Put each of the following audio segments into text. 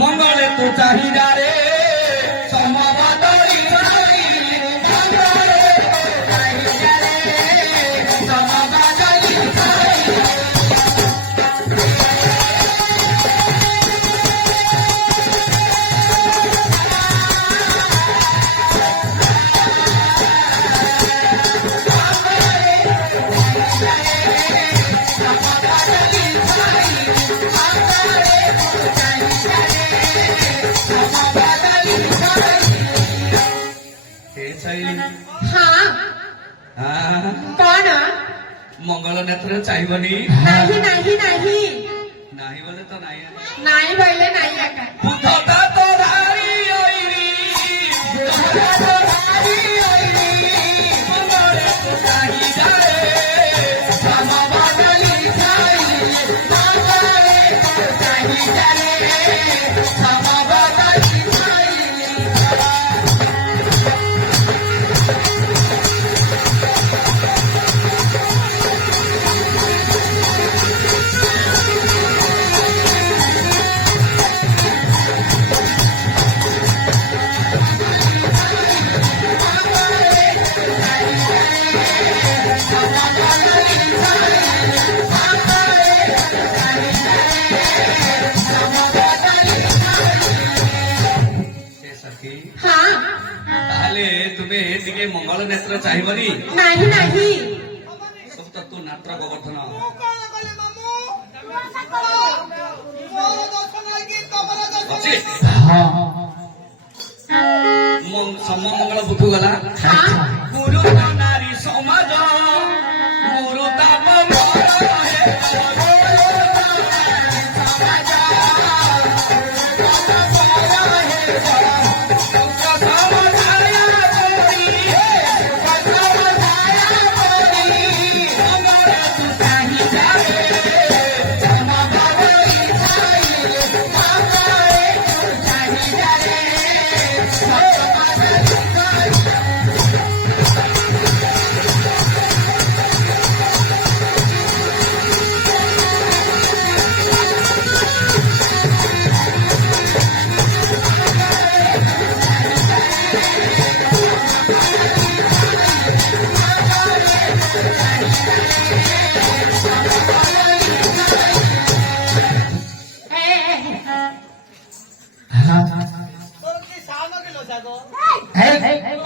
मंगले तो चाहिदा रे समबदली मंगले तो चाहिदा रे समबदली कौन मंगल नेत्र चाहिए नहीं नहीं नहीं नहीं बोले तो नहीं नहीं बोले नहीं आका बुद्धता तो धारी ओइरी बुद्धता तो धारी ओइरी मंगले तो चाहिदा रे समबदली मंगले तो चाहिदा रे समबदली मंगल नेत्र चाहिए नहीं नहीं सब तो तू नाट्य गोवर्धन सम मंगल बुधु गला गुरु नारी समाज गुरु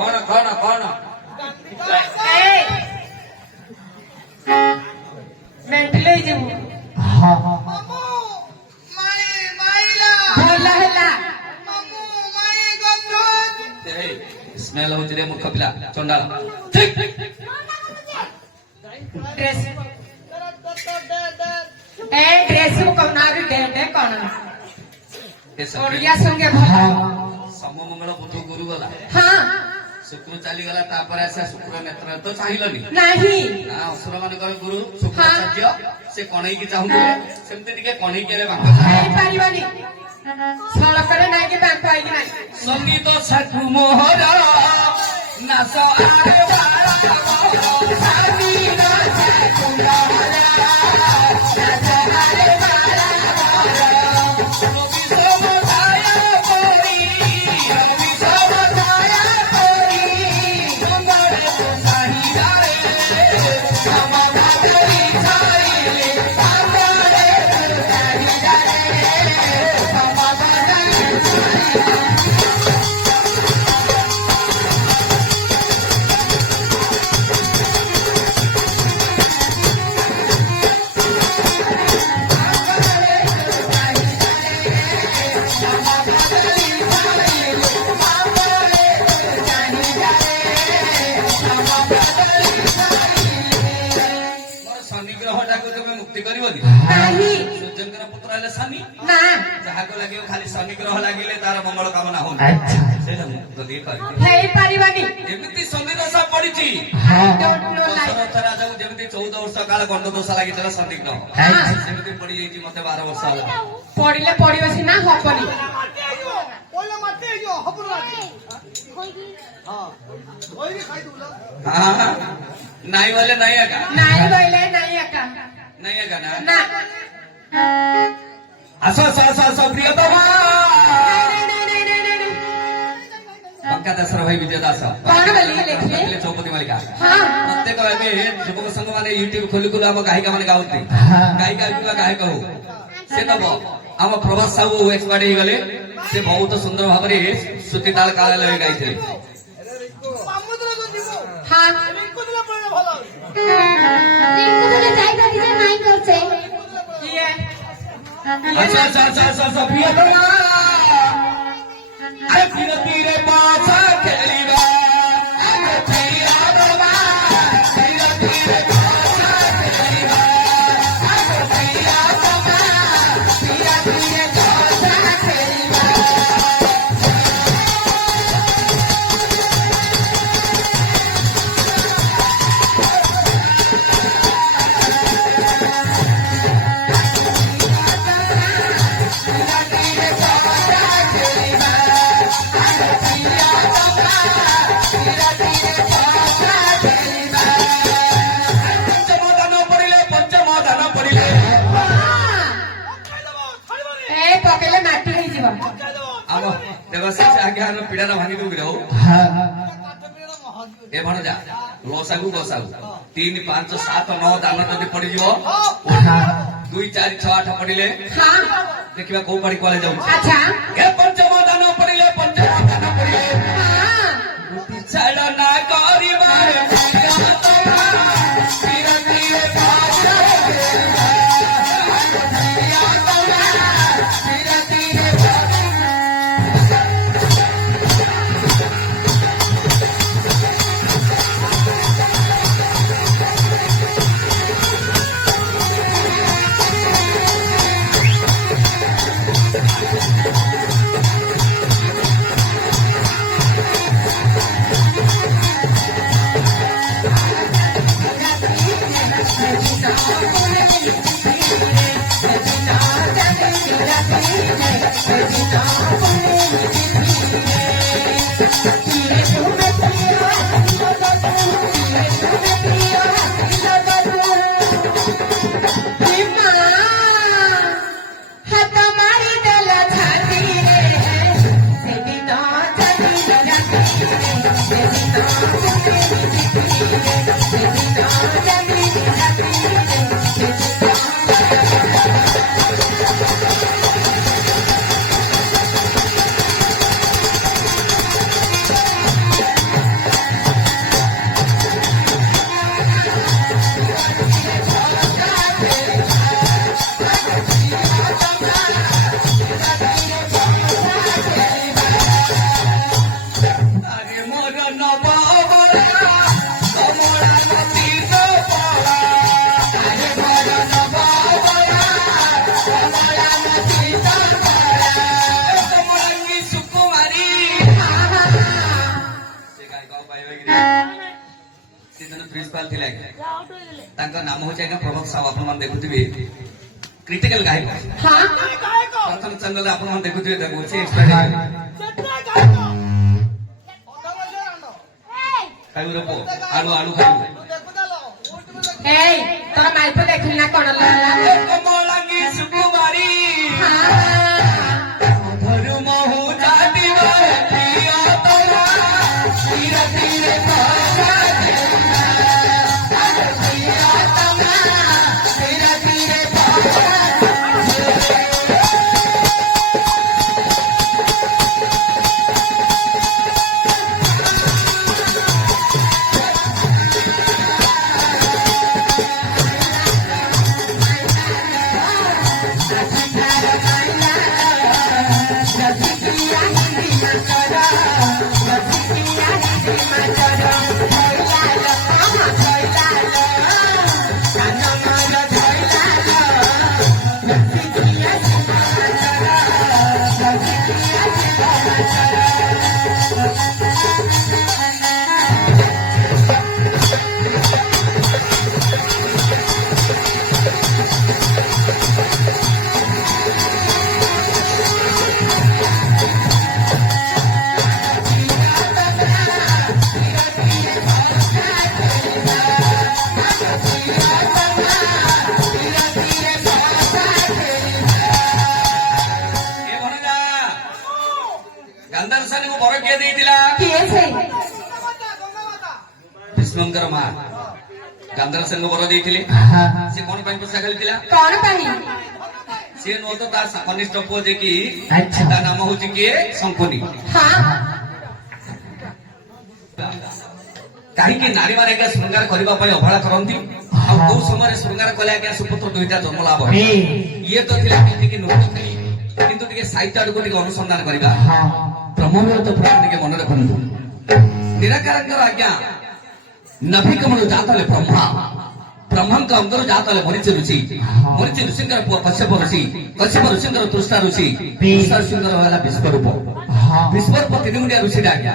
कौन कौन कौन मेंटली जो स्मेल हो रे मूर्ख पिला चंडाल ड्रेस ड्रेस कौन दे कौन ओडिया संगे सम मंगल बुध गुरु गला हाँ शुक्र चली गला तापर आसे शुक्र नेत्र तो चाहिलनी नहीं असुर मानकर गुरु शुक्राचार्य से कणई की चाहुले सेमते टिके कणई केरे बांका नहीं पारिबानी सड़करे नहीं के बैंक पाई कि नहीं संगीत साकु मोहरा नास आरे बारा संगीत साकु मोहरा नास आरे बारा खाली शनि ग्रह लगे तार मंगल कामना हो एमती शनि दशा पड़ी राजा जमी 14 वर्ष काल गंड दोष लगी शनि ग्रह सेमती पड़ी जाइए मत 12 वर्ष पड़े पड़े सीना हपनी नहीं बोले नहीं आगा नहीं बोले नहीं आगा नहीं आगा ना असो प्रियतमा ଭାଇ ବିଜୟ ଦାସ କଣ ବୋଲି ଲେଖିଲେ? ଥିଲେ ଚୌପତି ମାଳିକା ହଁ ପ୍ରତ୍ୟେକ ଏବେ ଯୁବକ ସଂଘ ମାନେ ୟୁଟ୍ୟୁବ ଖୋଲୁ ଖୋଲୁ ଆମ ଗାୟିକା ମାନେ ଗାଉଛନ୍ତି ଗାୟିକା କିମ୍ବା ଗାୟକ ହଉ ସେ ତ ଆମ ପ୍ରଭାସ ସାହୁ ଏକ୍ସପାର୍ଟ ହେଇଗଲେ ସେ ବହୁତ ସୁନ୍ଦର ଭାବରେ ଶ୍ରୁତି ତାଳ କାଳ ଗାଇଥିଲେ ହଁ କିଏ? আচ্ছা আচ্ছা আচ্ছা আচ্ছা আচ্ছা প্রিয় কন্যা আরে বিরতিরে পাছা খেলিবা আরে প্রিয়া বাবা বিরতিরে পাছা খেলিবা আরে প্রিয়া বাবা বিরতিরে পাছা খেলিবা ଏ ପକେଇଲେ ମାଟି ହେଇଯିବ। ଆମ ଦେବଶିଷ ଆଜ୍ଞା ପିଡାର ଭାଙ୍ଗି ଦଉ ବିରଉ ଏ ଭଣଜା ଲସାଗୁ ଗସାଗୁ 3 5 7 9 ଦାନ ଯଦି ପଡିଯିବ 2 4 6 8 ପଡିଲେ ହଁ ଦେଖିବା କୋଉ ପାଳି କୁଆଡେ ଯାଉଛି ଆଚ୍ଛା ଏ ପଞ୍ଚମ ଦାନ ପଡିଲେ ପଞ୍ଚମ ଦାନ ପଡିଲେ ହଁ ଛାଡ ନା କରିବା ପ୍ରିନ୍ସିପାଲ ଥିଲେ ତାଙ୍କ ନାମ ହଉଛି ଆଜ୍ଞା ପ୍ରଭାତ ସାହୁ ଆପଣ ମାନେ ଦେଖୁଥିବେ କ୍ରିଟିକାଲ ଗାୟକ ପ୍ରଥମ ଚ୍ୟାନେଲରେ ଆପଣ ମାନେ ଦେଖୁଥିବେ ତାକୁ ସେ ଏକ୍ସପାର୍ଟ ଖାଇବୁ ରପ ଆଳୁ ଆଳୁ ଖାଇବୁ ଏଇ ତୋର ମାଇପ ଦେଖିଲି ନା କଣ କମଳାଙ୍ଗୀ ସୁକୁମାରୀ ଧରୁ ମହୁ ଚାଟିବ ପ୍ରିୟ ତୋରା ଧୀରେ ଧୀରେ ଗାନ୍ଧାରସାନୀକୁ ବର କିଏ ଦେଇଥିଲା? କିଏ ସେ? ଭୀଷ୍ମଙ୍କର ମା ଗାନ୍ଧାରସାନୀକୁ ବର ଦେଇଥିଲେ। ହଁ ସେ କଣ ପାଇଁ ପୋଷା ଖେଳିଥିଲା? କଣ ପାଇଁ? ସେ ନୁହ ତ ତା କନିଷ୍ଠ ପୁଅ ଯେ କି ଆଚ୍ଛା। ତା ନାମ ହଉଛି କିଏ? ଶଙ୍କୁନି। ହଁ କାହିଁକି ନାରୀ ମାନେ ଆଜ୍ଞା ଶୃଙ୍ଗାର କରିବା ପାଇଁ ଅବହେଳା କରନ୍ତି? ଆଉ କୋଉ ସମୟରେ ଶୃଙ୍ଗାର କଲେ ଆଜ୍ଞା ସୁପୁତ୍ର ଦୁଇଟା ଜନ୍ମ ଲାଭ ହେବ? ଇଏ ତ ଥିଲା ଟିକେ ନୃତ୍ୟକାରୀ, କିନ୍ତୁ ଟିକେ ସାହିତ୍ୟ ଆଡକୁ ଟିକେ ଅନୁସନ୍ଧାନ କରିବା। ବ୍ରହ୍ମବିତ ପ୍ରତି ଟିକେ ମନେ ରଖନ୍ତୁ। ନିରାକାରଙ୍କର ଆଜ୍ଞା ନଭିକମଳୁ ଜାତ ହେଲେ ବ୍ରହ୍ମା, ବ୍ରହ୍ମାଙ୍କ ଅଙ୍ଗରୁ ଜାତ ହେଲେ ମରିଚି ଋଷି, ମରିଚି ଋଷିଙ୍କର ପୁଅ କଶ୍ୟପ ଋଷି, କଶ୍ୟପ ଋଷିଙ୍କର ତୃଷ୍ଣା ଋଷି, ତୃଷ୍ଣା ଋଷିଙ୍କର ହେଲା ବିଶ୍ୱରୂପ। ବିଶ୍ୱରୂପ ତିନି ମୁଣ୍ଡିଆ ଋଷିଟା ଆଜ୍ଞା,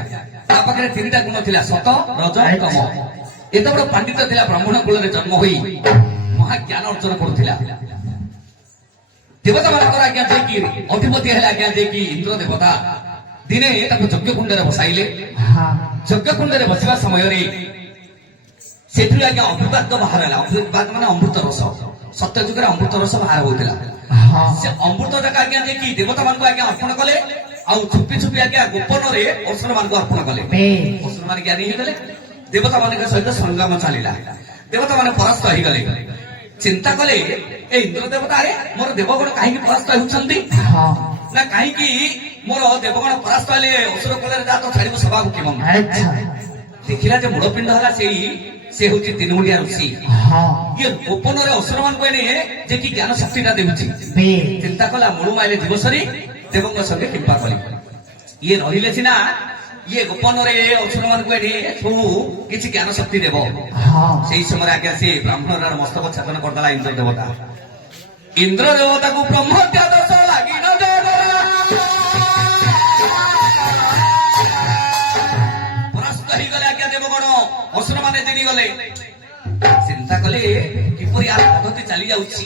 ତା ପାଖରେ ତିନିଟା ଗୁଣ ଥିଲା, ସତ ରଜ ତମ। ଏତେ ବଡ ପଣ୍ଡିତ ଥିଲା, ବ୍ରାହ୍ମଣ କୁଳରେ ଜନ୍ମ ହୋଇ ମହାଜ୍ଞାନ ଅର୍ଜନ କରୁଥିଲା। ଦେବତା ମାନଙ୍କର ଆଜ୍ଞା ଯିଏକି ଅଧିପତି ହେଲେ ଆଜ୍ଞା ଯିଏକି ଇନ୍ଦ୍ର ଦେବତା, ଦିନେ ତାକୁ ଯଜ୍ଞ କୁଣ୍ଡରେ ବସାଇଲେ। ଯଜ୍ଞ କୁଣ୍ଡରେ ବସିବା ସମୟରେ ସେଥିରୁ ଆଜ୍ଞା ଅଭିବାଦ ବାହାର ହେଲା। ଅଭିବାଦ ମାନେ ଅମୃତ ରସ, ସତ୍ୟ ଯୁଗରେ ଅମୃତ ରସ ବାହାର ହଉଥିଲା। ସେ ଅମୃତ ଯାକ ଆଜ୍ଞା ଯିଏକି ଦେବତା ମାନଙ୍କୁ ଆଜ୍ଞା ଅର୍ପଣ କଲେ, ଆଉ ଛୁପି ଛୁପି ଆଜ୍ଞା ଗୋପନରେ ଅସୁର ମାନଙ୍କୁ ଅର୍ପଣ କଲେ। ଅସୁର ମାନେ ଜ୍ଞାନୀ ହେଇଗଲେ, ଦେବତା ମାନଙ୍କ ସହିତ ସଂଗ୍ରାମ ଚାଲିଲା। ଦେବତା ମାନେ ପରାସ୍ତ ହେଇଗଲେ। ଚିନ୍ତା କଲେ ଏ ଇନ୍ଦ୍ର ଦେବତା, ଆରେ ମୋର ଦେବଗଣ କାହିଁକି ପରାସ୍ତ ହେଉଛନ୍ତି? ନା କାହିଁକି ମୋର ଦେବଗଣ ପରାସ୍ତ ହେଲେ ଅସୁର କୁଳରେ ଯା ତ ଛାଡ଼ିବୁ ସଭାକୁ କିମ? ଦେଖିଲା ଯେ ମୂଳ ପିଣ୍ଡ ହେଲା ସେ ହଉଛି ତିନିମୁଣ୍ଡିଆ ଋଷି। ଇଏ ଗୋପନରେ ଅସୁର ମାନଙ୍କୁ ଏଣେ ଯେ କି ଜ୍ଞାନ ଶକ୍ତିଟା ଦେଉଛି। ଚିନ୍ତା କଲା ମୂଳ ମାଇଲେ ଜୀବସରୀ ଦେବଙ୍କ ସଙ୍ଗେ କୃପା କଲି। ଇଏ ରହିଲେ ସିନା ଇଏ ଗୋପନରେ ଅସୁର ମାନଙ୍କୁ ଏଠି ସବୁ କିଛି ଜ୍ଞାନ ଶକ୍ତି ଦେବ। ସେଇ ସମୟରେ ଆଜ୍ଞା ସେ ବ୍ରାହ୍ମଣର ମସ୍ତକ ଛେଦନ କରିଦେଲା ଇନ୍ଦ୍ର ଦେବତା। ଇନ୍ଦ୍ର ଦେବତାକୁ ବ୍ରହ୍ମତ୍ୟା ଦୋଷ ଲାଗି ନ ପରାସ୍ତ ହେଇଗଲେ ଆଜ୍ଞା ଦେବଗଣ, ଅସୁର ମାନେ ଜିଣି ଗଲେ। ଚିନ୍ତା କଲେ କିପରି ଆର ପଦ୍ଧତି ଚାଲି ଯାଉଛି।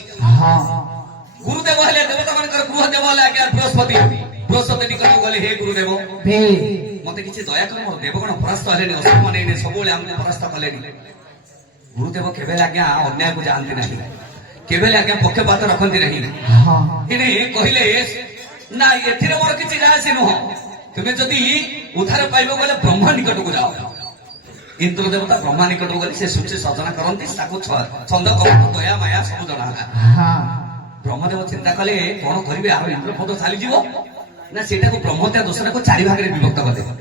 ଗୁରୁଦେବ ହେଲେ ଦେବତା ମାନଙ୍କର ଗୃହ ଦେବ ହେଲେ ଆଜ୍ଞା ବୃହସ୍ପତି। ବୃହସ୍ପତି ନିକଟକୁ ଗଲେ, ହେ ଗୁରୁଦେବ ମତେ କିଛି ଦୟା କରି, ମୋର ଦେବଗଣ ପରାସ୍ତ ହେଲେନି, ଅସୁର ମାନେ ସବୁବେଳେ ଆମକୁ ପରାସ୍ତ କଲେନି। ଗୁରୁଦେବ କେବେ ଆଜ୍ଞା ଅନ୍ୟାୟକୁ ଯାଆନ୍ତି ନାହିଁ, କେବେ ଆଜ୍ଞା ପକ୍ଷପାତ ରଖନ୍ତି ନାହିଁ। ଏଣେ କହିଲେ ନା ଏଥିରେ ମୋର କିଛି ଯାଏସି ନୁହଁ, ତୁମେ ଯଦି ଉଦ୍ଧାର ପାଇବ ଗଲେ ବ୍ରହ୍ମା ନିକଟକୁ ଯାଅ। ଇନ୍ଦ୍ର ଦେବତା ବ୍ରହ୍ମା ନିକଟକୁ ଗଲେ ସେ ସୂଚି ସଜନା କରନ୍ତି, ତାକୁ ଛନ୍ଦ କପଟ ଦୟା ମାୟା ସବୁ ଜଣା ହେଲା। ବ୍ରହ୍ମଦେବ ଚିନ୍ତା କଲେ କଣ କରିବେ, ଆଉ ଇନ୍ଦ୍ରପଦ ଚାଲିଯିବ ନା ସେଇଟାକୁ ବ୍ରହ୍ମତ୍ୟା ଦୋଷଟାକୁ ଚାରି ଭାଗରେ ବିଭକ୍ତ କରିଦେବେ।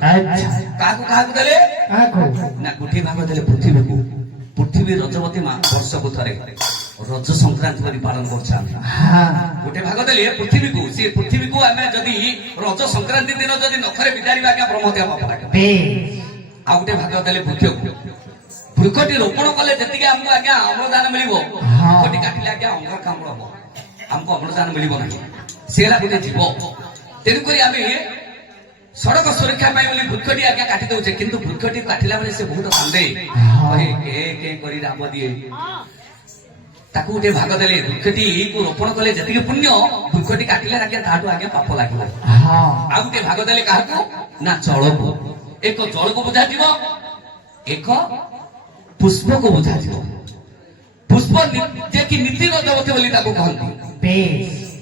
କାହାକୁ କାହାକୁ ଦେଲେ ନା ଗୋଟିଏ ଭାଗ ଦେଲେ ପୃଥିବୀକୁ। ପୃଥିବୀ ରଜବତୀ ମା ବର୍ଷକୁ ଥରେ ରଜ ସଂକ୍ରାନ୍ତି କରି ପାଳନ କରୁଛନ୍ତି। ଗୋଟେ ଭାଗ ଦେଲେ ପୃଥିବୀକୁ, ସେ ପୃଥିବୀକୁ ଆମେ ଯଦି ରଜ ସଂକ୍ରାନ୍ତି ଦିନ ଯଦି ନଖରେ ବିଦାରିବା ଆଜ୍ଞା ବ୍ରହ୍ମତ୍ୟା ପାପ ଲାଗେ। ଆଉ ଗୋଟେ ଭାଗ ଦେଲେ ବୃକ୍ଷକୁ। ବୃକ୍ଷଟି ରୋପଣ କଲେ ଯେତିକି ଆମକୁ ଆଜ୍ଞା ଅମ୍ଳଜାନ ମିଳିବ, ବୃକ୍ଷଟି କାଟିଲେ ଆଜ୍ଞା ଅଙ୍ଗାରକାମ୍ଳ ହବ, ଆମକୁ ଅମ୍ଳଜାନ ମିଳିବ ନାହିଁ। ସେ ହେଲା ଗୋଟେ ଜୀବ। ତେଣୁକରି ଆମେ ସଡ଼କ ସୁରକ୍ଷା ପାଇଁ ବୋଲି ବୃକ୍ଷଟି ଆଜ୍ଞା କାଟି ଦଉଛେ, କିନ୍ତୁ ବୃକ୍ଷଟି କାଟିଲା ବେଳେ ସେ ବହୁତ କାନ୍ଦେ, କେ କରି ରାମ ଦିଏ। ତାକୁ ଗୋଟେ ଭାଗ ଦେଲେ, ବୃକ୍ଷଟି ରୋପଣ କଲେ ଯେତିକି ପୁଣ୍ୟ, ବୃକ୍ଷଟି କାଟିଲେ ଆଜ୍ଞା ତାଠୁ ଆଜ୍ଞା ପାପ ଲାଗିବ। ଆଉ ଗୋଟେ ଭାଗ ଦେଲେ କାହାକୁ ନା ଜଳକୁ। ଏକ ଜଳକୁ ବୁଝାଯିବ, ଏକ ପୁଷ୍ପକୁ ବୁଝାଯିବ। ପୁଷ୍ପ ଯେ କି ନୀତି ରଜବତୀ ବୋଲି ତାକୁ କହନ୍ତି।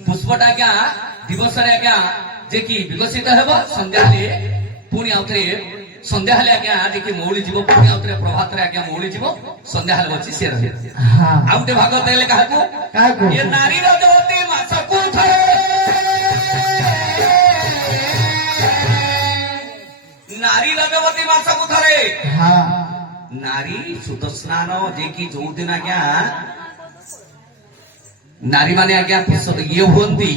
ପୁଷ୍ପଟା ଆଜ୍ଞା ଦିବସରେ ଆଜ୍ଞା ଯେ କି ବିକଶିତ ହେବ, ସନ୍ଧ୍ୟା ହେଲେ ପୁଣି ଆଉଥରେ ସନ୍ଧ୍ୟା ହେଲେ ଆଜ୍ଞା ଯେ କି ମଉଳି ଯିବ, ପୁଣି ଆଉଥରେ ପ୍ରଭାତରେ ଆଜ୍ଞା ମଉଳି ଯିବ, ସନ୍ଧ୍ୟା ହେଲେ ଅଛି ସିଏ ରହିବ। ଆଉ ଗୋଟେ ଭାଗ ଦେଲେ କାହାକୁ ଏ ନାରୀ ରଜବତୀ ମାସକୁ ଥରେ, ନାରୀ ରଜବତୀ ମାସକୁ ଥରେ। ନାରୀ ସୁଦସ୍ନାନ ଯେ କି ଯୋଉ ଦିନ ଆଜ୍ଞା ନାରୀ ମାନେ ଆଜ୍ଞା ଇଏ ହୁଅନ୍ତି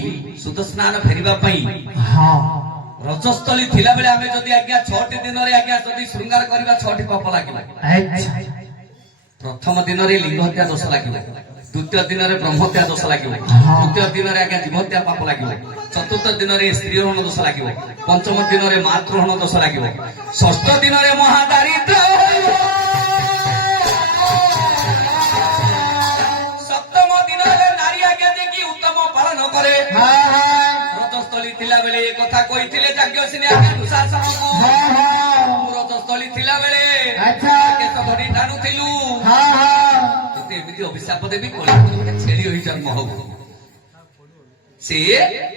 ସୁଦସ୍ନାନ ଫେରିବା ପାଇଁ, ରଜସ୍ଥଳୀ ଥିଲା ବେଳେ ଆମେ ଯଦି ଆଜ୍ଞା 6ଟି ଦିନରେ ଆଜ୍ଞା ଯଦି ଶୃଙ୍ଗାର କରିବା 6ଟି ପାପ ଲାଗିବ। ପ୍ରଥମ ଦିନରେ ଲିଙ୍ଗ ହତ୍ୟା ଦୋଷ ଲାଗିବ, ଦ୍ୱିତୀୟ ଦିନରେ ବ୍ରହ୍ମତ୍ୟା ଦୋଷ ଲାଗିବ, ତୃତୀୟ ଦିନରେ ଆଜ୍ଞା ଜୀବହତ୍ୟା ପାପ ଲାଗିବ, ଚତୁର୍ଥ ଦିନରେ ସ୍ତ୍ରୀ ହରଣ ଦୋଷ ଲାଗିବ, ପଞ୍ଚମ ଦିନରେ ମାତୃହରଣ ଦୋଷ ଲାଗିବ, ଷଷ୍ଠ ଦିନରେ ମହାଦାରିଦ୍ର ହୋଇବ, ସପ୍ତମ ଦିନରେ ନାରୀ ଆଜ୍ଞା ଦେଇକି ଉତ୍ତମ ପାଳନ କରେ। ରଜସ୍ଥଳୀ ଥିଲା ବେଳେ ଏ କଥା କହିଥିଲେ ଯାଜ୍ଞସିନୀ ଆଜ୍ଞା ଦୁଃଶାସନକୁ। ରଜସ୍ଥଳୀ ଥିଲା ବେଳେ କେଶ ଧରି ଟାଣୁଥିଲୁ, ଏମିତି ଅଭିଶାପ ଦେବି ଛେଳି ହୋଇ ଜନ୍ମ ହବୁ। ସେ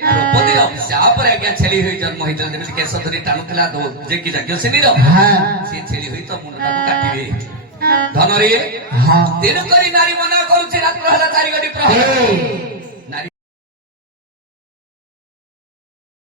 ଦ୍ରୌପଦୀର ତାପରେ ଆଜ୍ଞା ଛେଳି ହୋଇ ଜନ୍ମ ହେଇଥିଲା ଯେମିତି କେଶ ଧରି ଟାଣୁଥିଲା ଯେ କି ଯଜ୍ଞସେନୀର ସେ ଛେଳି ହୋଇ ତ ମୁଣ୍ଡଟାକୁ କାଟିବେ ଧନରେ ତେଣୁକରି ନାରୀ ମନା କରୁଛି ରାତ୍ର ହେଲା 4 ଗୋଟି ପ୍ରହର